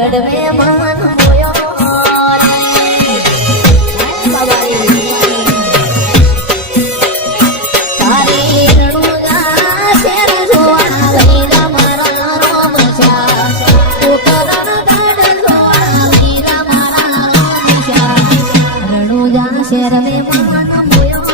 ગઢવે મન હોયો તારી રણુજા શેર જોવા લઈલા મારા રોમશા ઉકરણ ગઢ જોવા લઈલા મારા રોમશા રણુજા શેર મે મન હોયો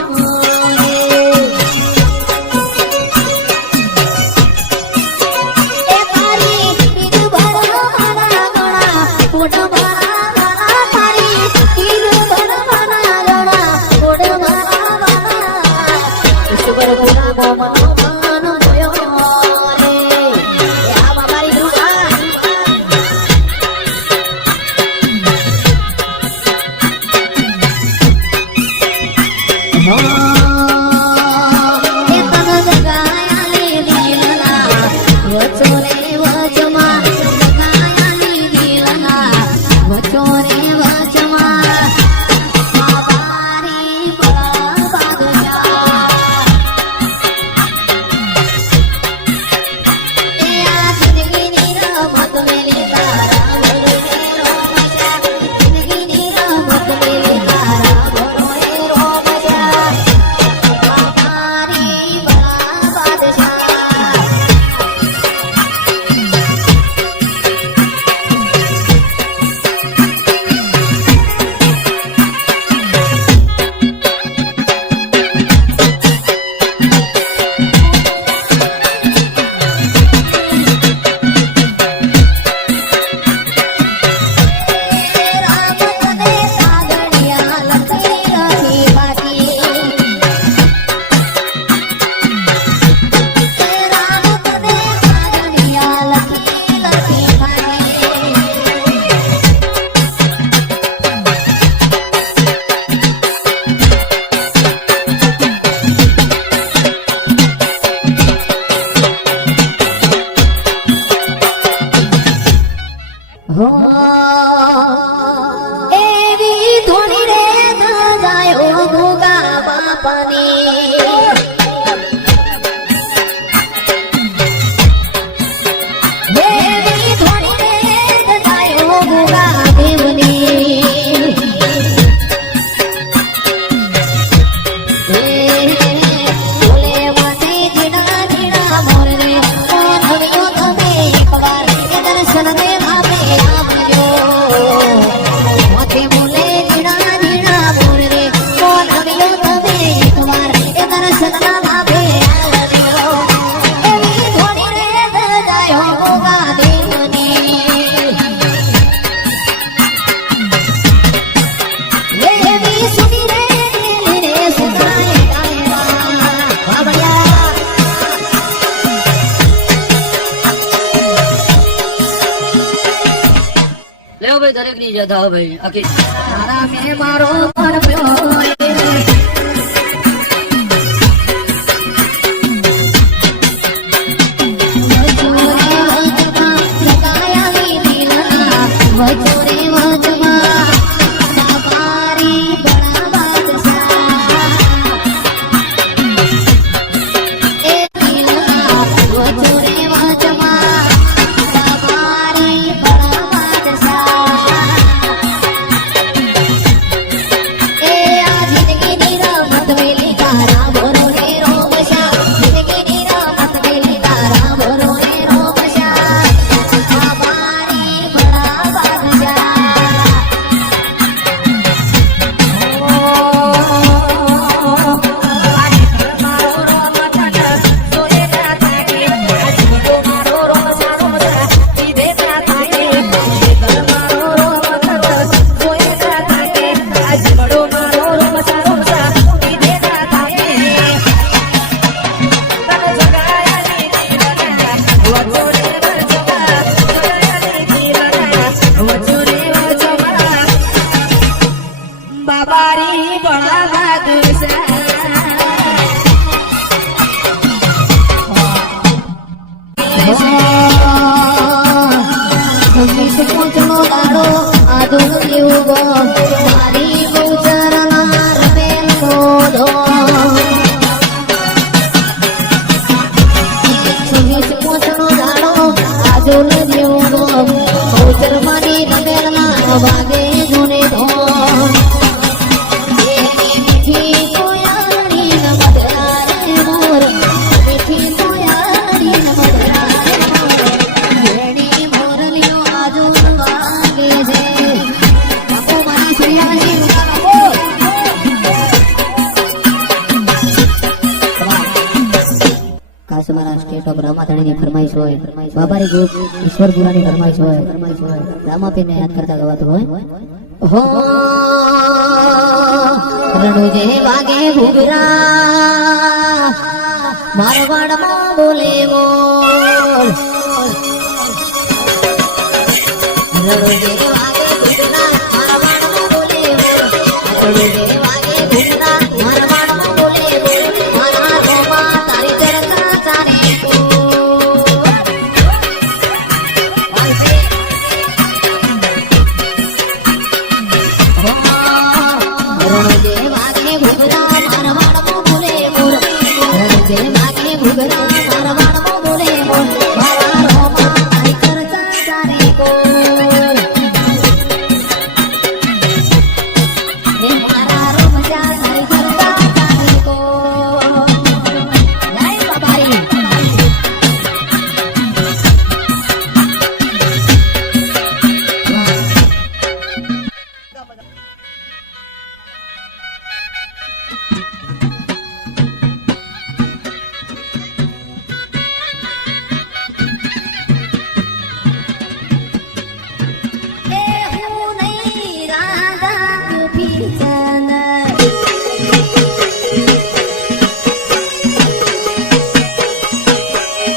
દરેક ની જતા ભાઈ આખી તારા મે મારો મન પ્યો વાગે જૂને ધોન એની મીઠી કોયલની ન મધરા રે મોર મીઠી કોયલની ન મધરા રે મોર વેણી મોરલીઓ આજુ વાગે છે બાપુ મારા શ્રીયાજી બોલ ખાસ અમારા સ્ટેટ ઓફ રામાધણીની ફરમાઈશ હોય બાબારી ગ્રુપ ઈશ્વરપુરાની ફરમાઈશ હોય રામાપીરને યાદ કરતા ગવાતું હોય હો રણુજે વાગે ઘૂઘરા મારવાડમાં બોલે બોલ રણુજે વાગે ઘૂઘરા મારવાડમાં બોલે બોલ રણુજે વાગે ઘૂઘરા મારવાડમાં બોલે બોલ મારા રોમાં તારી ચરતા ચારે રણુજે વાગે ઘૂઘરા મારવાડમાં બોલે બોલ રણુજે વાગે ઘૂઘરા મારવાડમાં બોલે બોલ મારા રોમાં તારી ચરતા ચારે કોલ હે મારા રોમજા તારી ચરતા ચારે કોલ જય બાબારી એ હું નહીં રાધા ગોપી ચંદ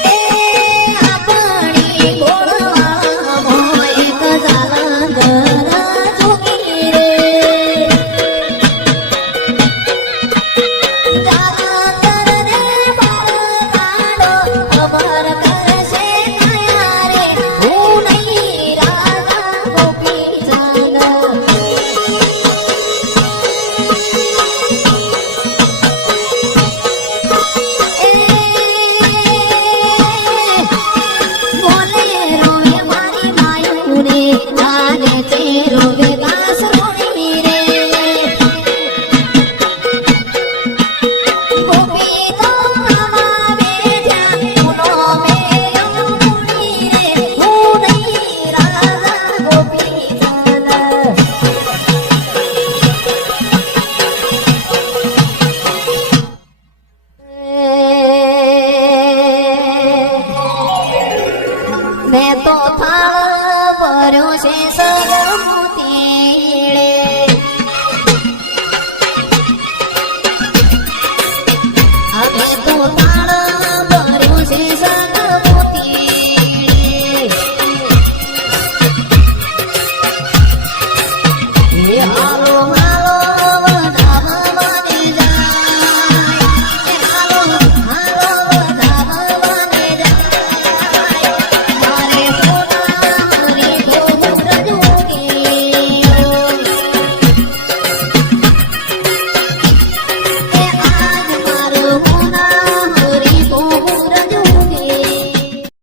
એ આપણી બોલવામાં એક જાલંધર જોગી રે જાલંધર રે બાળકાડો અમર કરશે નયા રે હું નહીં રાધા ગોપી ચંદ બોલે રોવે મારી માયુને આને તે રોવે બાસુરી રે ગોપી તો અમારે જ્યાં ઉનો મે યમુની રે હું નહીં રાધા ગોપી ચંદ મેં તો થાળ ભર્યો છે સગમુતીડે અમે તો થાળ ભર્યો છે સગમુતીડે